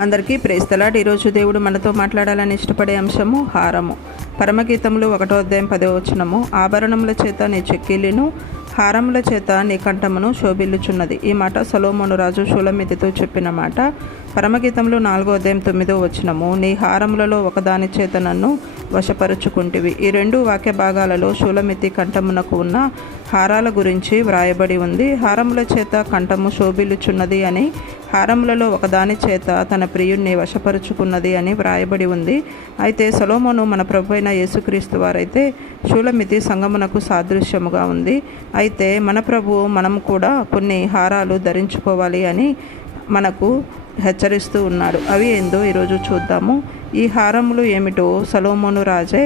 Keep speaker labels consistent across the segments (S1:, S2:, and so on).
S1: అందరికీ ప్రేస్తలాడ్ ఈరోజు దేవుడు మనతో మాట్లాడాలని ఇష్టపడే అంశము హారము. పరమగీతములు ఒకటో అధ్యాయం పదో వచనము. ఆభరణముల చేత నీ చెక్కిలిను హారముల చేత నీ కంఠమును శోభిల్లుచున్నది. ఈ మాట సొలోమోను రాజు షూలమితితో చెప్పిన మాట. పరమగీతములు నాలుగో అధ్యాయం తొమ్మిదో వచనము. నీ హారములలో ఒకదాని చేత నన్ను వశపరుచుకుంటివి. ఈ రెండు వాక్య భాగాలలో శూలమితి కంఠమునకు ఉన్న హారాల గురించి వ్రాయబడి ఉంది. హారముల చేత కంఠము శోభిలుచున్నది అని హారములలో ఒకదాని చేత తన ప్రియుణ్ణి వశపరుచుకున్నది అని వ్రాయబడి ఉంది. అయితే సొలోమోను మన ప్రభు అయిన యేసుక్రీస్తు వారైతే శూలమితి సంగమునకు సాదృశ్యముగా ఉంది. అయితే మన ప్రభు మనం కూడా కొన్ని హారాలు ధరించుకోవాలి అని మనకు హెచ్చరిస్తూ ఉన్నాడు. అవి ఏందో ఈరోజు చూద్దాము. ఈ హారములు ఏమిటో సలోమోను రాజే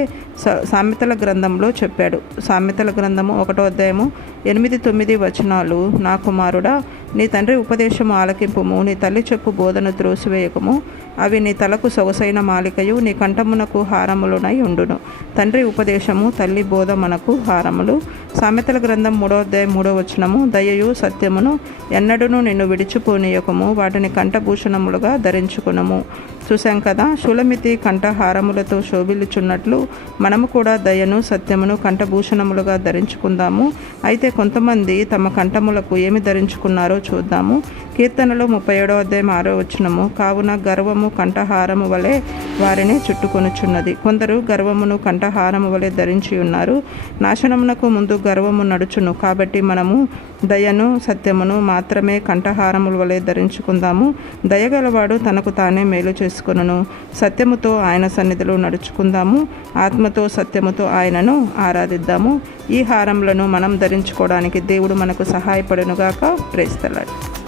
S1: సామెతల గ్రంథంలో చెప్పాడు. సామెతల గ్రంథము ఒకటో అధ్యాయము ఎనిమిది తొమ్మిది వచనాలు. నా కుమారుడా నీ తండ్రి ఉపదేశము ఆలకింపుము నీ తల్లి చెప్పు బోధను త్రోసివేయకము. అవి నీ తలకు సొగసైన మాలికయు నీ కంఠమునకు హారములునై ఉండును. తండ్రి ఉపదేశము తల్లి బోధ మనకు హారములు. సామెతల గ్రంథం మూడో దయ మూడో వచనము దయయు సత్యమును ఎన్నడూను నిన్ను విడిచిపోనీయకము వాటిని కంఠభూషణములుగా ధరించుకునము. చూశాం కదా శూలమితి కంఠహారములతో శోభిల్లుచున్నట్లు మనము కూడా దయను సత్యమును కంఠభూషణములుగా ధరించుకుందాము. అయితే కొంతమంది తమ కంఠములకు ఏమి ధరించుకున్నారో చూద్దాము. కీర్తనలో ముప్పై ఏడో అధ్యాయం ఆరో వచ్చినము కావున గర్వము కంఠహారము వలె వారిని చుట్టుకొనుచున్నది. కొందరు గర్వమును కంఠహారము వలె ధరించి ఉన్నారు. నాశనమునకు ముందు గర్వము నడుచును. కాబట్టి మనము దయను సత్యమును మాత్రమే కంఠహారముల వలె ధరించుకుందాము. దయగలవాడు తనకు తానే మేలు చేసుకొనును. సత్యముతో ఆయన సన్నిధిలో నడుచుకుందాము. ఆత్మతో సత్యముతో ఆయనను ఆరాధిద్దాము. ఈ హారములను మనం ధరించుకోవడానికి దేవుడు మనకు సహాయపడునుగాక. ప్రేస్తలాడు